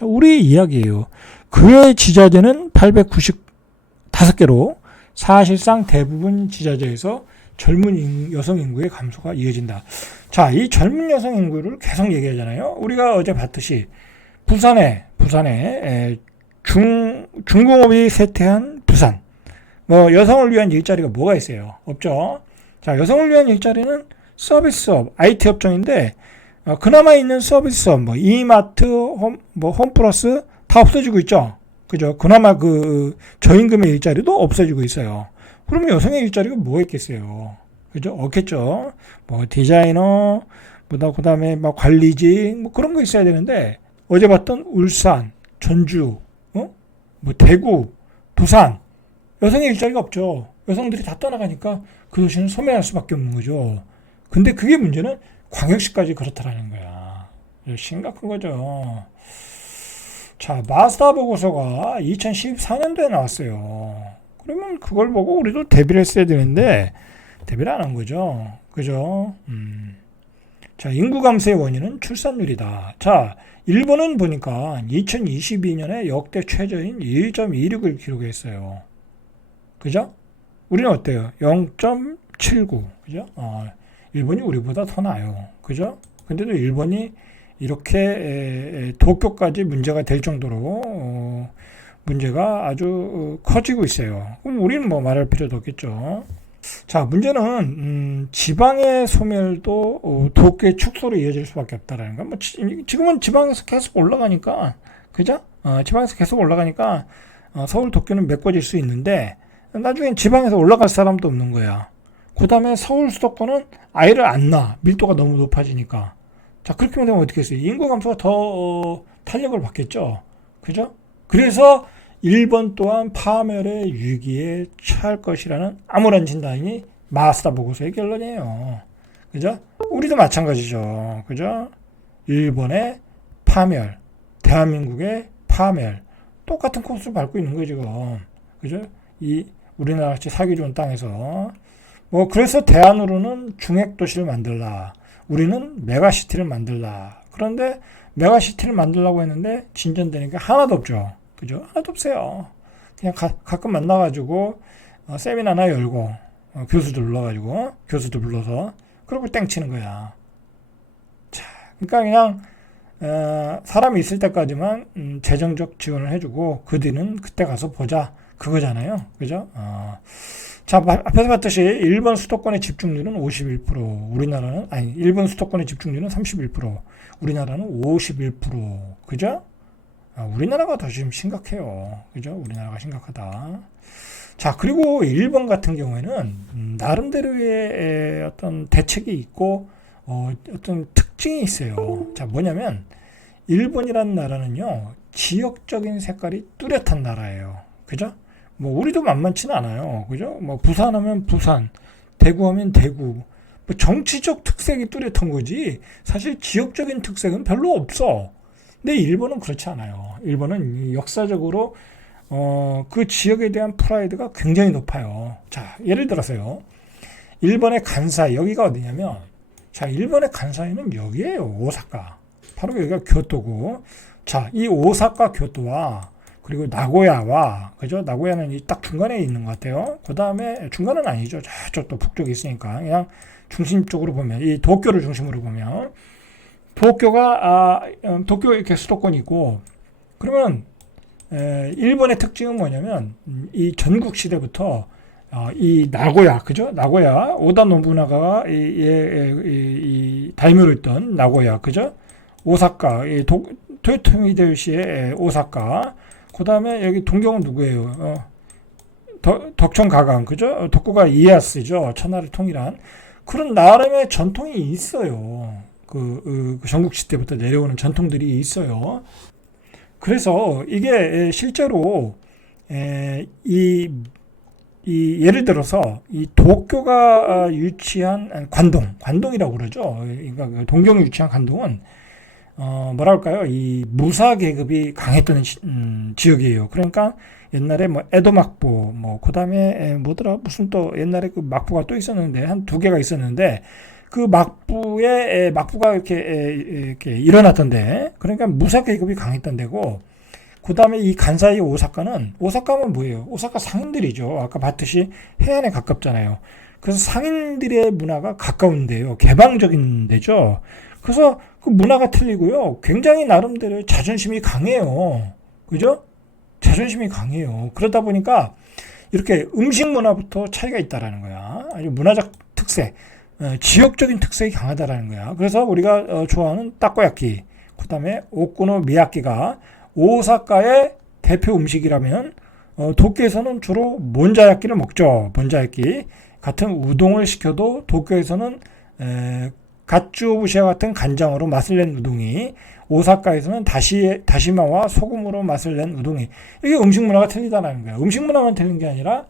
자, 우리 이야기예요. 그의 지자재는 895개로 사실상 대부분 지자재에서 젊은 여성 인구의 감소가 이어진다. 자, 이 젊은 여성 인구를 계속 얘기하잖아요. 우리가 어제 봤듯이 부산에 중공업이 쇠퇴한 부산. 뭐 여성을 위한 일자리가 뭐가 있어요? 없죠. 자, 여성을 위한 일자리는 서비스업, IT 업종인데 그나마 있는 서비스업, 뭐 이마트, 홈플러스 다 없어지고 있죠. 그죠? 그나마 그 저임금의 일자리도 없어지고 있어요. 그러면 여성의 일자리가 뭐가 있겠어요? 그죠? 없겠죠. 뭐 디자이너, 그다음에 뭐 관리직, 뭐 그런 거 있어야 되는데 어제 봤던 울산, 전주, 뭐 대구, 부산 여성의 일자리가 없죠. 여성들이 다 떠나가니까 그 도시는 소멸할 수밖에 없는 거죠. 근데 그게 문제는 광역시까지 그렇다라는 거야. 심각한 거죠. 자, 마스터 보고서가 2014년도에 나왔어요. 그러면 그걸 보고 우리도 대비를 했어야 되는데 대비를 안 한 거죠. 그죠? 자, 인구 감소의 원인은 출산율이다. 자, 일본은 보니까 2022년에 역대 최저인 1.26을 기록했어요. 그죠? 우리는 어때요? 0.79. 그죠? 일본이 우리보다 더 나아요. 그죠? 근데도 일본이 이렇게 도쿄까지 문제가 될 정도로 문제가 아주 커지고 있어요. 그럼 우리는 뭐 말할 필요도 없겠죠. 자, 문제는 지방의 소멸도 도쿄의 축소로 이어질 수밖에 없다라는 거. 뭐 지금은 지방에서 계속 올라가니까, 그죠? 지방에서 계속 올라가니까 서울, 도쿄는 메꿔질 수 있는데 나중엔 지방에서 올라갈 사람도 없는 거야. 그 다음에 서울 수도권은 아이를 안 낳아. 밀도가 너무 높아지니까. 자, 그렇게 되면 어떻게 했어요? 인구 감소가 더 탄력을 받겠죠. 그죠? 그래서 일본 또한 파멸의 위기에 처할 것이라는 암울한 진단이 마스다 보고서의 결론이에요. 그죠? 우리도 마찬가지죠. 그죠? 일본의 파멸, 대한민국의 파멸. 똑같은 코스를 밟고 있는 거예요, 지금. 그죠? 이 우리나라 같이 살기 좋은 땅에서. 뭐, 그래서 대안으로는 중핵도시를 만들라. 우리는 메가시티를 만들라. 그런데 메가시티를 만들라고 했는데 진전되는 게 하나도 없죠. 그죠? 하나도 없어요. 그냥 가끔 만나가지고 세미나나 열고 교수들 불러가지고 교수들 불러서 그러고 땡치는 거야. 자, 그러니까 그냥 사람이 있을 때까지만 재정적 지원을 해주고 그 뒤는 그때 가서 보자 그거잖아요. 그죠? 자, 앞에서 봤듯이 일본 수도권의 집중률은 51%, 우리나라는 일본 수도권의 집중률은 31%, 우리나라는 51%. 그죠? 우리나라가 더 지금 심각해요. 그죠? 우리나라가 심각하다. 자, 그리고 일본 같은 경우에는 나름대로의 어떤 대책이 있고 어떤 특징이 있어요. 자, 뭐냐면 일본이라는 나라는요, 지역적인 색깔이 뚜렷한 나라예요. 그죠? 뭐 우리도 만만치는 않아요. 그죠? 뭐 부산 하면 부산, 대구 하면 대구. 뭐 정치적 특색이 뚜렷한 거지 사실 지역적인 특색은 별로 없어. 근데 일본은 그렇지 않아요. 일본은 역사적으로 그 지역에 대한 프라이드가 굉장히 높아요. 자, 예를 들어서요. 일본의 간사이, 여기가 어디냐면, 자, 일본의 간사이는 여기에요. 오사카. 바로 여기가 교토고. 자, 이 오사카 교토와 그리고 나고야와, 그죠? 나고야는 딱 중간에 있는 것 같아요. 그 다음에 중간은 아니죠. 저쪽 또 북쪽에 있으니까. 그냥 중심 쪽으로 보면, 이 도쿄를 중심으로 보면, 도쿄가 도쿄 이렇게 수도권이고, 그러면 일본의 특징은 뭐냐면 이 전국 시대부터 이 나고야, 그죠? 나고야, 오다 노부나가가 이 다이묘로 있던 나고야, 그죠? 오사카, 토요토미 히데요시의 오사카. 그 다음에 여기 동경은 누구예요? 덕청가강, 그죠? 덕구가 이에야스죠. 천하를 통일한 그런 나름의 전통이 있어요. 그 전국시 때부터 내려오는 전통들이 있어요. 그래서 이게 실제로 예를 들어서 이 도쿄가 유치한 관동이라고 그러죠. 그러니까 동경이 유치한 관동은 뭐랄까요, 이 무사 계급이 강했던 지역이에요. 그러니까 옛날에 뭐 에도 막부, 뭐 그다음에 뭐더라, 무슨 또 옛날에 그 막부가 또 있었는데 한 두 개가 있었는데 그 막부가 이렇게 일어났던데, 그러니까 무사 계급이 강했던 데고, 그 다음에 이 간사이 오사카는 뭐예요? 오사카 상인들이죠. 아까 봤듯이 해안에 가깝잖아요. 그래서 상인들의 문화가 가까운데요. 개방적인 데죠. 그래서 그 문화가 틀리고요. 굉장히 나름대로 자존심이 강해요. 그죠? 자존심이 강해요. 그러다 보니까 이렇게 음식 문화부터 차이가 있다라는 거야. 아주 문화적 특색, 지역적인 특색이 강하다라는 거야. 그래서 우리가 좋아하는 타코야키, 그 다음에 오코노미야키가 오사카의 대표 음식이라면 도쿄에서는 주로 몬자야끼를 먹죠. 몬자야끼 같은 우동을 시켜도 도쿄에서는 갓주오부시와 같은 간장으로 맛을 낸 우동이, 오사카에서는 다시마와 소금으로 맛을 낸 우동이, 이게 음식 문화가 틀리다는 거예요. 음식 문화만 틀린 게 아니라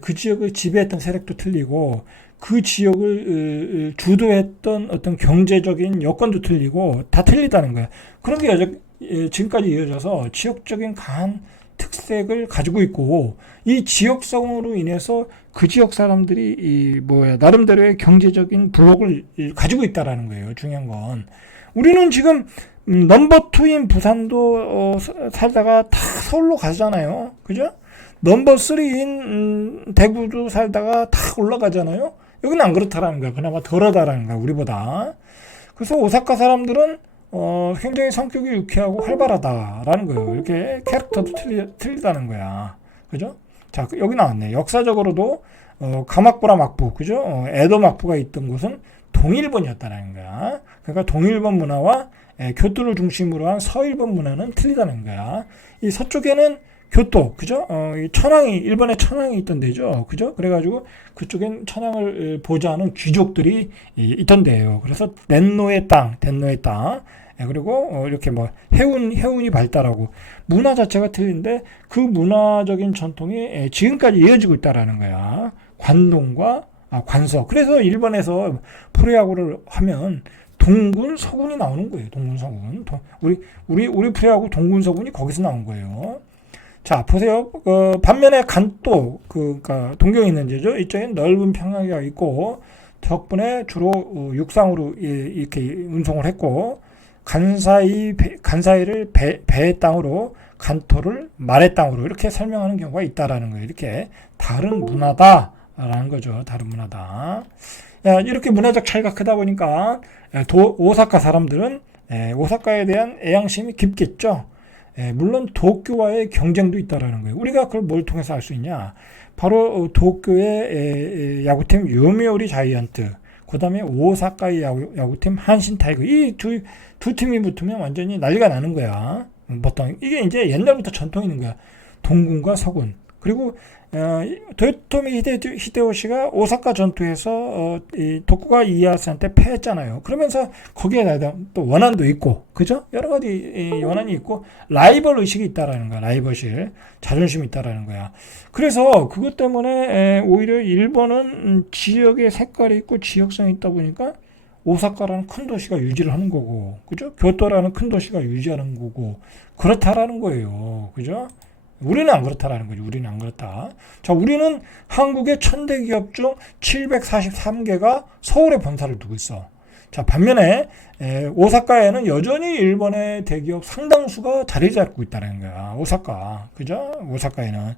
그 지역을 지배했던 세력도 틀리고 그 지역을 주도했던 어떤 경제적인 여건도 틀리고 다 틀리다는 거예요. 그런 게 지금까지 이어져서 지역적인 강한 특색을 가지고 있고, 이 지역성으로 인해서 그 지역 사람들이 나름대로의 경제적인 블록을 가지고 있다라는 거예요. 중요한 건 우리는 지금 넘버 2인 부산도 살다가 다 서울로 가잖아요. 그죠? 넘버 3인 대구도 살다가 다 올라가잖아요. 여기는 안 그렇다라는 거야. 그나마 덜하다라는 거야, 우리보다. 그래서 오사카 사람들은 굉장히 성격이 유쾌하고 활발하다라는 거예요. 이렇게 캐릭터도 틀리다는 거야. 그죠? 자, 여기 나왔네. 역사적으로도 가마쿠라 막부, 그죠? 에도 막부가 있던 곳은 동일본이었다는 거야. 그러니까 동일본 문화와 교토를 중심으로 한 서일본 문화는 틀리다는 거야. 이 서쪽에는 교토, 그죠? 일본에 천황이 있던 데죠. 그죠? 그래가지고 그쪽엔 천황을 보좌하는 귀족들이 있던 데예요. 그래서 덴노의 땅. 그리고 이렇게 해운이 발달하고 문화 자체가 틀린데 그 문화적인 전통이 지금까지 이어지고 있다라는 거야. 관서. 그래서 일본에서 프로야구를 하면 동군, 서군이 나오는 거예요. 동군, 서군. 우리 프로야구 동군, 서군이 거기서 나온 거예요. 자, 보세요. 반면에 간도, 그러니까 동경에 있는 데죠. 이쪽엔 넓은 평야가 있고, 덕분에 주로 육상으로 이렇게 운송을 했고, 간사이를 배의 땅으로, 간토를 말의 땅으로 이렇게 설명하는 경우가 있다라는 거예요. 이렇게 다른 문화다라는 거죠. 다른 문화다. 이렇게 문화적 차이가 크다 보니까 오사카 사람들은 오사카에 대한 애양심이 깊겠죠. 물론 도쿄와의 경쟁도 있다라는 거예요. 우리가 그걸 뭘 통해서 알 수 있냐? 바로 도쿄의 야구팀 요미우리 자이언트, 그 다음에 오사카의 야구팀 한신 타이거, 이 두 팀이 붙으면 완전히 난리가 나는 거야. 보통 이게 이제 옛날부터 전통이 있는 거야. 동군과 서군. 그리고 도요토미 히데요시가 오사카 전투에서 도쿠가 이에야스한테 패했잖아요. 그러면서 거기에 또 원한도 있고, 그죠? 여러 가지 원한이 있고 라이벌 의식이 있다라는 거야. 라이벌실, 자존심이 있다라는 거야. 그래서 그것 때문에 오히려 일본은 지역의 색깔이 있고 지역성이 있다 보니까 오사카라는 큰 도시가 유지를 하는 거고, 그죠? 교토라는 큰 도시가 유지하는 거고, 그렇다라는 거예요. 그죠? 우리는 안 그렇다라는 거죠. 우리는 안 그렇다. 자, 우리는 한국의 1000대 기업 중 743개가 서울에 본사를 두고 있어. 자, 반면에 오사카에는 여전히 일본의 대기업 상당수가 자리 잡고 있다는 거야. 오사카. 그죠? 오사카에는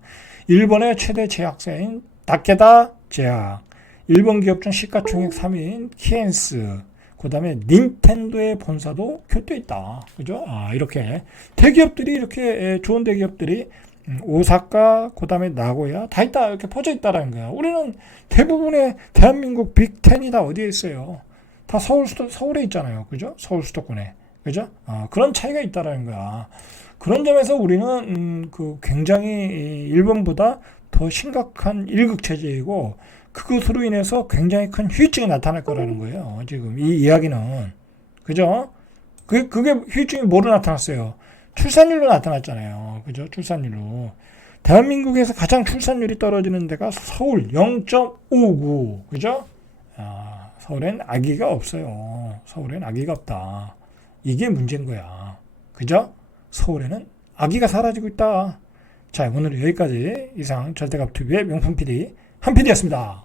일본의 최대 제약사인 다케다 제약, 일본 기업 중 시가총액 3위인 키엔스, 그 다음에 닌텐도의 본사도 교토에 있다. 그죠? 이렇게 대기업들이, 이렇게 좋은 대기업들이 오사카, 그 다음에 나고야 다 있다, 이렇게 퍼져 있다라는 거야. 우리는 대부분의 대한민국 빅10이 다 어디에 있어요? 다 서울에 있잖아요. 그죠? 서울 수도권에. 그죠? 그런 차이가 있다라는 거야. 그런 점에서 우리는 굉장히 일본보다 더 심각한 일극체제이고, 그것으로 인해서 굉장히 큰 후유증이 나타날 거라는 거예요. 지금 이 이야기는. 그죠? 그게 후유증이 뭐로 나타났어요? 출산율로 나타났잖아요. 그죠? 출산율로. 대한민국에서 가장 출산율이 떨어지는 데가 서울 0.59. 그죠? 서울엔 아기가 없어요. 서울엔 아기가 없다. 이게 문제인 거야. 그죠? 서울에는 아기가 사라지고 있다. 자, 오늘은 여기까지. 이상 절대값TV의 명품 PD 한 PD였습니다.